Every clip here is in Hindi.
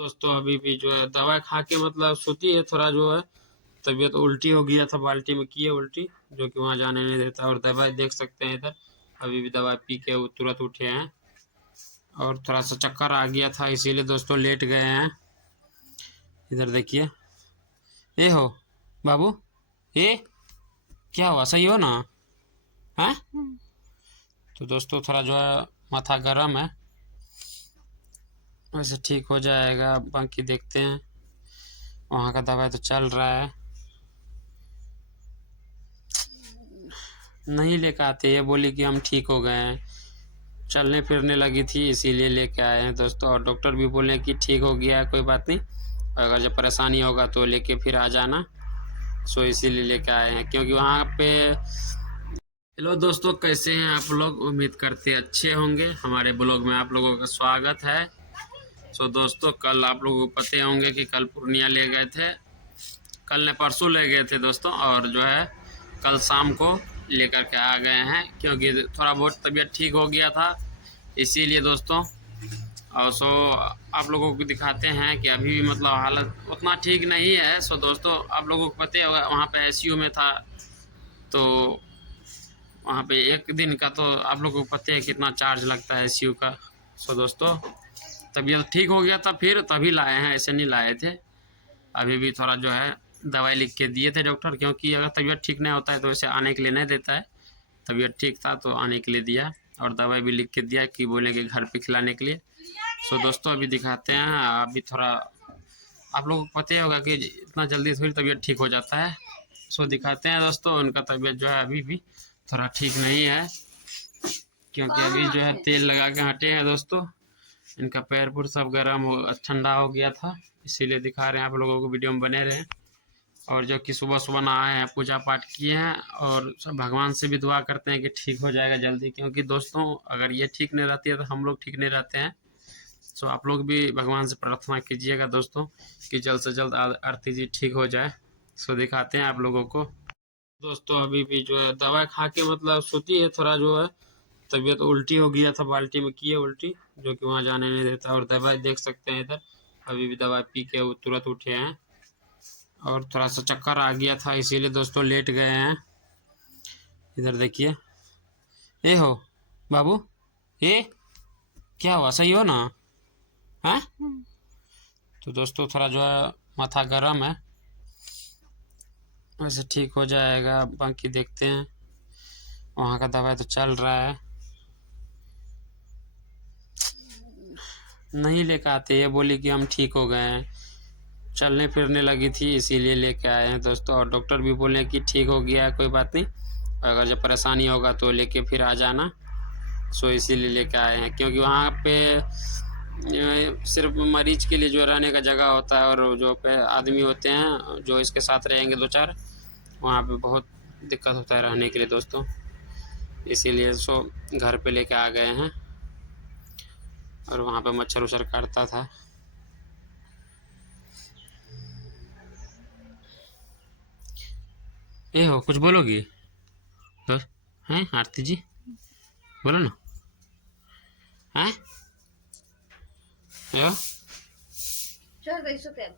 दोस्तों अभी भी जो है दवा खा के मतलब सोती है, थोड़ा जो है तबीयत उल्टी हो गया था, बाल्टी में किए उल्टी, जो कि वहाँ जाने नहीं देता। और दवाई देख सकते हैं इधर, अभी भी दवाई पी के तुरंत उठे हैं और थोड़ा सा चक्कर आ गया था, इसीलिए दोस्तों लेट गए हैं। इधर देखिए, ये हो बाबू, ये क्या हुआ, सही हो ना? हैं? तो दोस्तों थोड़ा जो है माथा गर्म है, वैसे ठीक हो जाएगा, बाकी देखते हैं। वहाँ का दवाई तो चल रहा है, नहीं लेकर आते, ये बोली कि हम ठीक हो गए हैं, चलने फिरने लगी थी इसीलिए लेके आए हैं दोस्तों। और डॉक्टर भी बोले कि ठीक हो गया है, कोई बात नहीं, अगर जब परेशानी होगा तो लेके फिर आ जाना। सो इसीलिए लेके आए हैं, क्योंकि वहाँ पे। हेलो दोस्तों, कैसे हैं आप लोग? उम्मीद करते अच्छे होंगे। हमारे ब्लॉग में आप लोगों का स्वागत है। सो दोस्तों, कल आप लोगों को पता होंगे कि कल पूर्णिया ले गए थे, कल ने परसों ले गए थे दोस्तों, और जो है कल शाम को लेकर के आ गए हैं, क्योंकि थोड़ा बहुत तबीयत ठीक हो गया था, इसीलिए दोस्तों। और सो आप लोगों को दिखाते हैं कि अभी भी मतलब हालत उतना ठीक नहीं है। सो दोस्तों, आप लोगों को पता होगा वहाँ पे आईसीयू में था, तो वहाँ पे एक दिन का तो आप लोगों को पता है कितना चार्ज लगता है आईसीयू का। सो दोस्तों, तबीयत ठीक हो गया था फिर तभी लाए हैं, ऐसे नहीं लाए थे। अभी भी थोड़ा जो है दवाई लिख के दिए थे डॉक्टर, क्योंकि अगर तबीयत ठीक नहीं होता है तो इसे आने के लिए नहीं देता है। तबीयत ठीक था तो आने के लिए दिया, और दवाई भी लिख के दिया कि बोलेंगे घर पे खिलाने के लिए। सो दोस्तों, अभी दिखाते हैं। अभी थोड़ा आप लोगों को पता ही होगा कि इतना जल्दी थोड़ी तबीयत ठीक हो जाता है। सो दिखाते हैं दोस्तों, उनका तबीयत जो है अभी भी थोड़ा ठीक नहीं है, क्योंकि अभी जो है तेल लगा के हटे हैं दोस्तों। इनका पैर पुर सब गर्म हो ठंडा हो गया था, इसीलिए दिखा रहे हैं आप लोगों को, वीडियो में बने रहे। और जो कि सुबह सुबह नहाए हैं, पूजा पाठ किए हैं, और सब भगवान से भी दुआ करते हैं कि ठीक हो जाएगा जल्दी, क्योंकि दोस्तों अगर ये ठीक नहीं रहती है तो हम लोग ठीक नहीं रहते हैं। सो आप लोग भी भगवान से प्रार्थना कीजिएगा दोस्तों, कि जल्द से जल्द आरती जी ठीक हो जाए। सो दिखाते हैं आप लोगों को। दोस्तों अभी भी जो है दवाई खा के मतलब सोती है, थोड़ा जो है तबीयत उल्टी हो गया था, बाल्टी में किए उल्टी, जो कि वहाँ जाने नहीं देता। और दवाई देख सकते हैं इधर, अभी भी दवाई पी के तुरंत उठे हैं और थोड़ा सा चक्कर आ गया था, इसीलिए दोस्तों लेट गए हैं। इधर देखिए, ये हो बाबू, ये क्या हुआ, सही हो ना? हैं? तो दोस्तों थोड़ा जो है माथा गर्म है, वैसे ठीक हो जाएगा, बाकी देखते हैं। वहाँ का दवाई तो चल रहा है, नहीं लेकर आते, ये बोली कि हम ठीक हो गए हैं, चलने फिरने लगी थी इसीलिए लेके आए हैं दोस्तों। और डॉक्टर भी बोले कि ठीक हो गया है, कोई बात नहीं, अगर जब परेशानी होगा तो लेके फिर आ जाना। सो इसीलिए लेके आए हैं, क्योंकि वहाँ पे सिर्फ मरीज के लिए जो रहने का जगह होता है, और जो पे आदमी होते हैं जो इसके साथ रहेंगे दो चार, वहाँ पे बहुत दिक्कत होता है रहने के लिए दोस्तों, इसीलिए सो घर पे लेके आ गए हैं। और वहाँ पे मच्छर उच्छर काटता था। ए हो, कुछ बोलोगी तो? हैं आरती जी, बोलो ना। हैं यो Char da iso tem.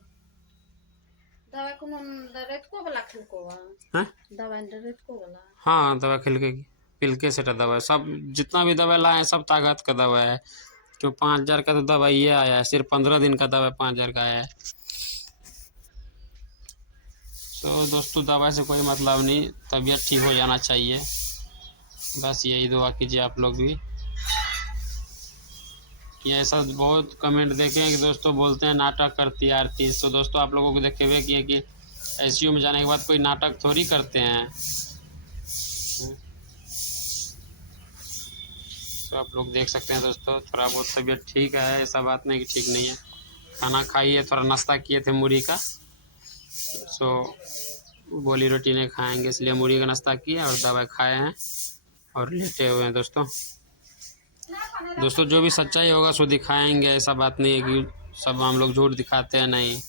Dawai ko nun daret ko bala khil ko ba. हैं? Dawai daret ko bala. हाँ, दवा खिल के सेटा दवा है सब, जितना भी दवा लाए हैं सब ताकत का दवा है। क्यों 5,000 का तो दवा ये आया है, सिर्फ 15 दिन का दवा 5,000 का आया है। तो दोस्तों दवा से कोई मतलब नहीं, तबीयत ठीक हो जाना चाहिए, बस यही दुआ कीजिए आप लोग भी। कि ऐसा बहुत कमेंट देखे हैं कि दोस्तों बोलते हैं नाटक करती है आरती। तो दोस्तों आप लोगों को देखे हुए कि आईसीयू में जाने के बाद कोई नाटक थोड़ी करते हैं। तो आप लोग देख सकते हैं दोस्तों, थोड़ा बहुत तबीयत ठीक है, ऐसा बात नहीं कि ठीक नहीं है। खाना खाइए, थोड़ा नाश्ता किए थे मूढ़ी का, सो बोली रोटी नहीं खाएंगे, इसलिए मूढ़ी का नाश्ता किए और दवाई खाए हैं और लेटे हुए हैं दोस्तों। दोस्तों जो भी सच्चाई होगा सो दिखाएंगे, ऐसा बात नहीं है कि सब हम लोग झूठ दिखाते हैं, नहीं।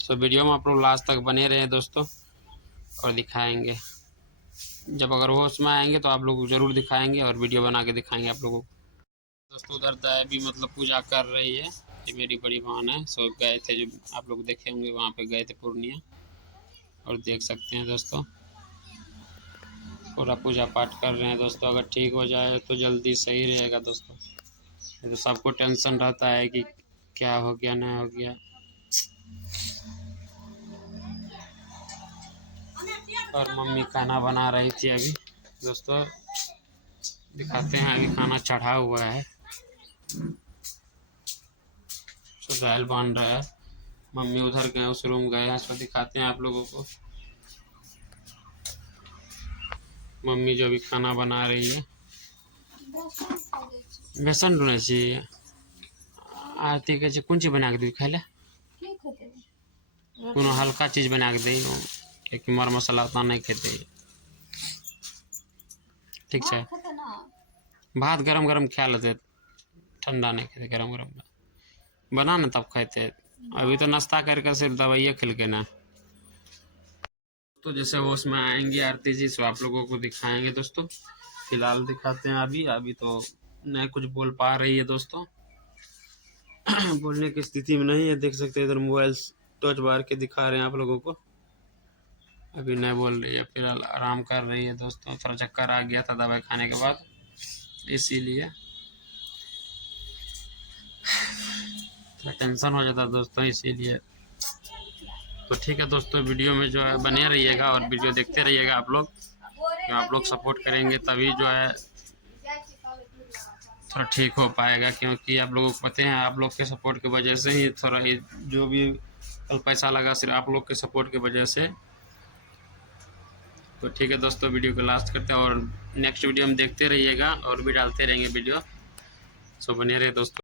सो वीडियो में आप लोग लास्ट तक बने रहे दोस्तों, और दिखाएंगे। जब अगर होश में आएंगे तो आप लोग ज़रूर दिखाएंगे और वीडियो बना के दिखाएंगे आप लोगों को। दोस्तों उधर दाई भी मतलब पूजा कर रही है, ये मेरी बड़ी बहन है। सो गए थे, जो आप लोग देखे होंगे, वहाँ पे गए थे पूर्णिया, और देख सकते हैं दोस्तों पूरा पूजा पाठ कर रहे हैं दोस्तों। अगर ठीक हो जाए तो जल्दी सही रहेगा दोस्तों। तो सबको टेंशन रहता है कि क्या हो गया, नहीं हो गया। और मम्मी खाना बना रही थी अभी दोस्तों, दिखाते हैं। अभी खाना चढ़ा हुआ है, दाल बन रहा है। मम्मी उधर गए, उस रूम गए हैं, सो दिखाते हैं आप लोगों को। मम्मी जो अभी खाना बना रही है, बेसन ढूंढे चाहिए। आरती के कौन चीज बना के दी खाए? कोनो हल्का चीज बना के दी, एक मर मसाला उतना नहीं खेते। ठीक है, भात गरम गरम खा लेते, ठंडा नहीं खेते, गरम गरम बना ना तब खाते। अभी तो नाश्ता करके सिर्फ दवाइयाँ खिल के ना। तो जैसे वो उसमें आएंगे आरती जी, सो आप लोगों को दिखाएंगे दोस्तों। फिलहाल दिखाते हैं। अभी तो नहीं कुछ बोल पा रही है दोस्तों। बोलने की स्थिति में नहीं है, देख सकते हैं इधर मोबाइल टॉर्च बार के दिखा रहे हैं आप लोगों को। अभी नहीं बोल रही है, फिलहाल आराम कर रही है दोस्तों। थोड़ा चक्कर आ गया था दवाई खाने के बाद, इसीलिए थोड़ा टेंशन हो जाता दोस्तों, इसीलिए। तो ठीक है दोस्तों, वीडियो में जो है बने रहिएगा और वीडियो देखते रहिएगा आप लोग। जो आप लोग सपोर्ट करेंगे तभी जो है थोड़ा ठीक हो पाएगा, क्योंकि आप लोगों को पता है, आप लोग के सपोर्ट की वजह से ही थोड़ा ये जो भी कल पैसा लगा सिर्फ आप लोग के सपोर्ट की वजह से। तो ठीक है दोस्तों, वीडियो को लास्ट करते हैं और नेक्स्ट वीडियो हम देखते रहिएगा और भी डालते रहेंगे वीडियो। सो बने रहे दोस्तों।